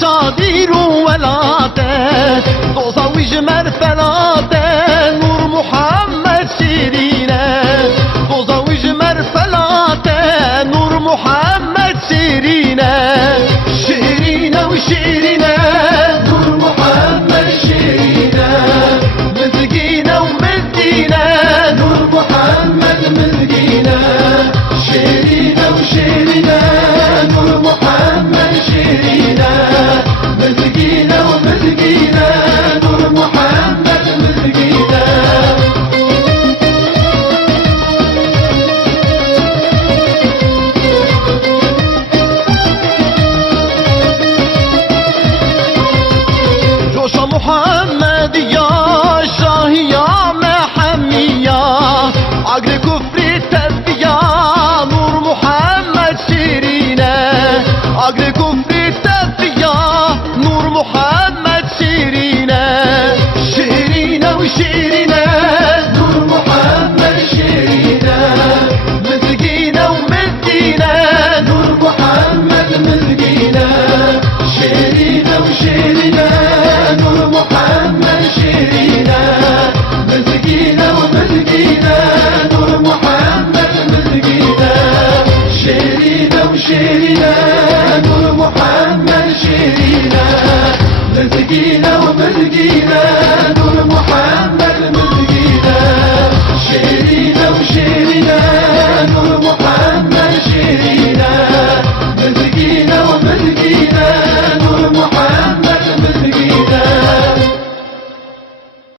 شادير ولاته دوزا ويجمر فلاته نور محمد شيرينه دوزا ويجمر فلاته نور محمد شيرينه شيرينه وشيرينه نور محمد شيرينه مزقينه ومزقينه نور محمد مزقينه شيرينه وشيرينه نور محمد شيرينه مزقينه ومزقينه نور محمد مزقينه جوش محمد يا شاهي يا محمية عقل كفري تسبية نور محمد شيرينه عقل كفري تسبية نور محمد شيرينه شيرينه وشيرينه نور محمد شيرينه مزقينه ومزقينه نور محمد مزقينه شيرينه وشيرينه نور محمد شيرينه مزقينه ومزقينه